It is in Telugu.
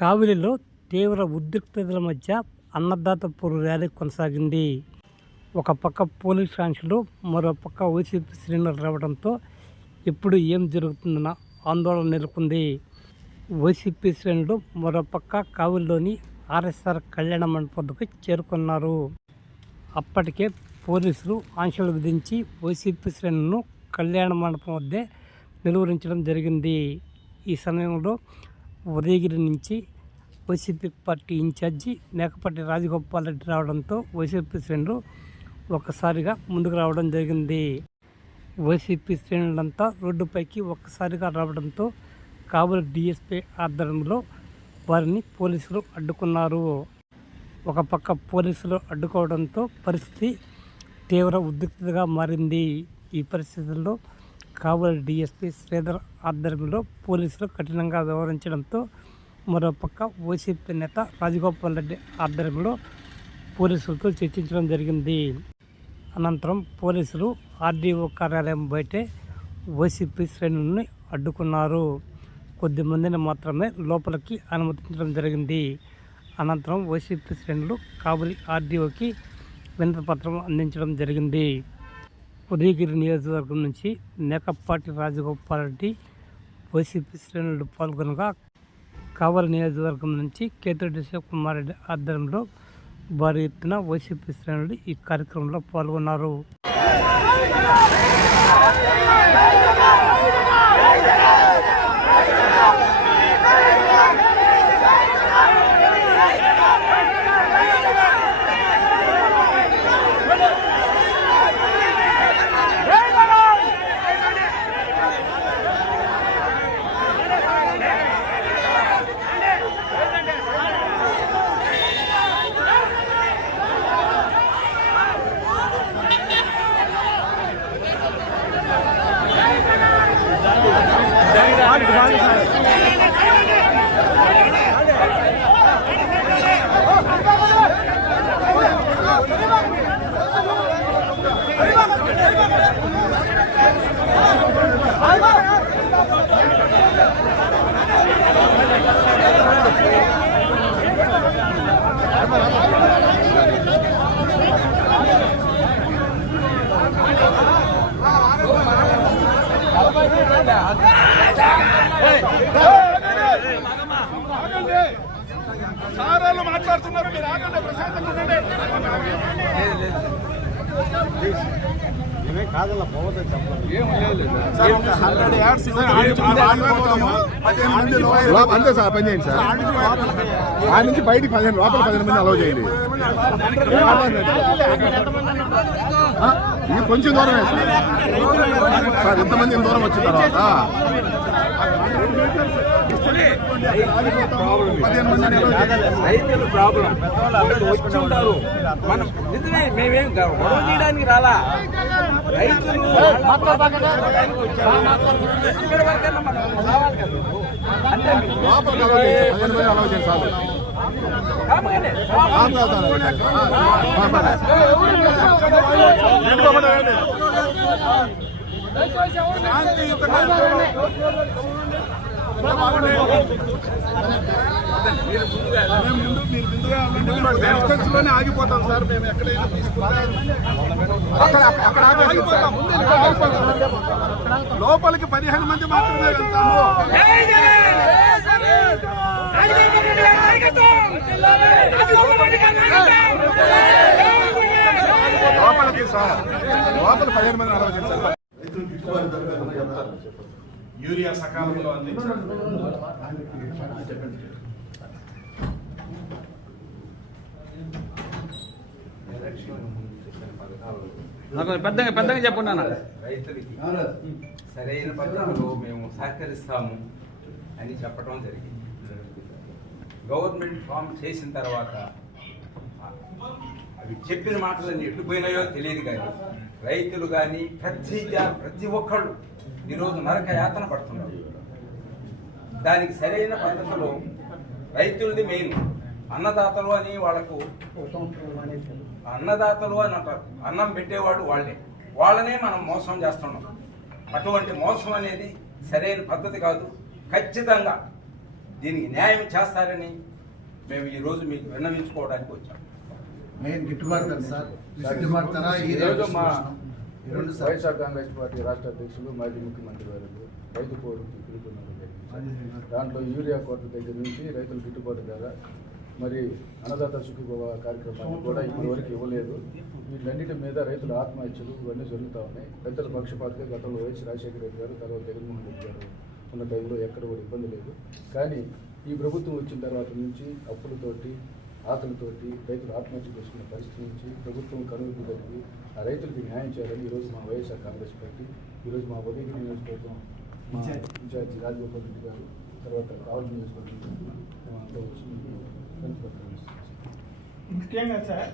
కావిలిలో తీవ్ర ఉద్రిక్తతల మధ్య అన్నదాత పొరు ర్యాలీ కొనసాగింది. ఒక పక్క పోలీస్ ఆంక్షలు మరో పక్క వైసీపీ శ్రేణులు రావడంతో ఇప్పుడు ఏం జరుగుతుందన్న ఆందోళన నెలకొంది. వైసీపీ శ్రేణులు మరో పక్క కావిలిలోని ఆర్ఎస్ఆర్ కళ్యాణ మండపంకు చేరుకున్నారు. అప్పటికే పోలీసులు ఆంక్షలు విధించి వైసీపీ శ్రేణులను కళ్యాణ మండపం వద్దే నిలువరించడం జరిగింది. ఈ సమయంలో ఉదయగిరి నుంచి YCP party in charge Mekapati Rajagopal Reddy రావడంతో వైసీపీ శ్రేణులు ఒక్కసారిగా ముందుకు రావడం జరిగింది. వైసీపీ శ్రేణులంతా రోడ్డుపైకి ఒక్కసారిగా రావడంతో కాబూల్ డిఎస్పీ ఆధ్వర్యంలో వారిని పోలీసులు అడ్డుకున్నారు. ఒక పక్క పోలీసులు అడ్డుకోవడంతో పరిస్థితి తీవ్ర ఉద్రిక్తతగా మారింది. ఈ పరిస్థితుల్లో కావలి డీఎస్పీ శ్రీధర్ ఆధ్వర్యంలో పోలీసులు కఠినంగా వ్యవహరించడంతో మరోపక్క వైసీపీ నేత రాజగోపాల్ రెడ్డి ఆధ్వర్యంలో పోలీసులతో చర్చించడం జరిగింది. అనంతరం పోలీసులు ఆర్డీఓ కార్యాలయం బయటే వైసీపీ శ్రేణుల్ని అడ్డుకున్నారు. కొద్ది మందిని మాత్రమే లోపలికి అనుమతించడం జరిగింది. అనంతరం వైసీపీ శ్రేణులు కాబూలి ఆర్డీఓకి వినతిపత్రం అందించడం జరిగింది. ఉదయగిరి నియోజకవర్గం నుంచి నేకపాటి రాజగోపాల్ రెడ్డి వైసీపీ శ్రేణులు పాల్గొనగా కావలి నియోజకవర్గం నుంచి కేతిరెడ్డి శివకుమార్ రెడ్డి ఆధ్వర్యంలో భారీ ఎత్తున వైసీపీ శ్రేణులు ఈ కార్యక్రమంలో పాల్గొన్నారు. సారాలు మాట్లాడుతున్నారు మీరు ఆగండి ప్రశాంతంగా ఉండండి. సార్, ఒక 100 yards పదిహేను మంది లోపల- లోపల అంతే సార్ పని చేయండి సార్. ఆ నుంచి బయటికి పదిహేను లోపల పదిహేను మంది అలౌ చేయండి ఇది కొంచెం దూరమే సార్. సార్ ఎంతమంది దూరం వచ్చిన తర్వాత పదిహేను మందిని allow చేయండి. రైతుల ప్రాబ్లం వచ్చి ఉంటారు. మనం నిజమే మేమేం గొడవ చేయడానికి రాలా? రైతులు. ఇక్కడ వరకన్నా మనం రావాలి కదా. అంటే? శాంతియుతంగా ముందుగా లోనే ఆగిపోతాం సార్ మేము ఎక్కడైనా అక్కడ అక్కడ ఆగిపోతాం. లోపలికి పదిహేను మంది మాత్రమే వెళ్తాము లోపలికి సార్ లోపల పదిహేను మంది నడవచ్చు సార్ యూరియా సకాలంలో అందించారు. నాకు పెద్దగా పెద్దగా చెప్పున్నాను రైతులకి సరైన పద్ధతిలో మేము సహకరిస్తాము అని చెప్పడం జరిగింది. గవర్నమెంట్ ఫామ్ చేసిన తర్వాత అవి చెప్పిన మాటలన్నీ ఎట్టుపోయినాయో తెలియదు కానీ రైతులు కానీ ప్రతి ప్రతి ఒక్కళ్ళు ఈరోజు నరక యాతన పడుతున్నారు. దానికి సరైన పద్ధతిలో రైతులది మెయిన్. అన్నదాతలు అని వాళ్ళకు అన్నదాతలు అని అంటారు. అన్నం పెట్టేవాడు వాళ్ళే. వాళ్ళనే మనం మోసం చేస్తున్నాం. అటువంటి మోసం అనేది సరైన పద్ధతి కాదు. ఖచ్చితంగా దీనికి న్యాయం చేస్తారని మేము ఈరోజు మీకు విన్నవించుకోవడానికి వచ్చాము మెయిన్ గిట్టుబాటు ధర సార్. గిట్టుబాటు ధర ఈ ఈరోజు మా రెండు వైఎస్ఆర్ కాంగ్రెస్ పార్టీ రాష్ట్ర అధ్యక్షులు మాజీ ముఖ్యమంత్రి గారు రైతు కోరుకు పిలుపున్నారు దాంట్లో యూరియా కోత దగ్గర నుంచి రైతులు గిట్టుబాటు ధర మరి అన్నదాత సుఖీభవ కార్యక్రమాన్ని కూడా ఇప్పటి వరకు ఇవ్వలేదు. వీటన్నిటి మీద రైతుల ఆత్మహత్యలు ఇవన్నీ జరుగుతూ ఉన్నాయి. రైతుల పక్షపాతగా గతంలో వైఎస్ రాజశేఖర రెడ్డి గారు తర్వాత జగన్మోహన్ రెడ్డి గారు ఉన్న టైంలో ఎక్కడ కూడా ఇబ్బంది లేదు. కానీ ఈ ప్రభుత్వం వచ్చిన తర్వాత నుంచి అప్పులతోటి ఆకలితోటి రైతులు ఆత్మహత్య చేసుకునే పరిస్థితి నుంచి ప్రభుత్వం కనువిప్పు జరిగి ఆ రైతులకు న్యాయం చేయాలని ఈరోజు మా వైఎస్ఆర్ కాంగ్రెస్ పార్టీ ఈరోజు మా ఉదయగిరి నియోజకవర్గం మా ఇన్ఛార్జి. రాజగోపాల్ రెడ్డి గారు తర్వాత కావలి నియోజకవర్గం మేమంతా వచ్చి. ముఖ్యంగా సార్